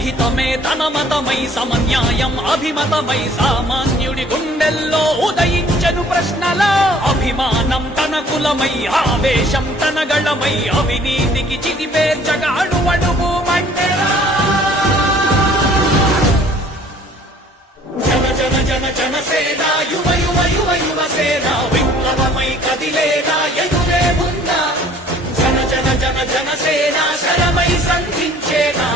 జనహితమే తన మతమై సమన్యాయం అభిమతమై సామాన్యుడి గుండెల్లో ఉదయించను ప్రశ్నల అభిమానం తన కులమై ఆవేశం తన గళమై అవినీతికి చిదిపేర్చగా అడువడుగు మండెరా జన జన జన జనసేన యువ యువ యువ యువసేన విప్లవమై కదిలేనా ఎదురే ఉందా జన జన జన జనసేన శరమై సంధించేనా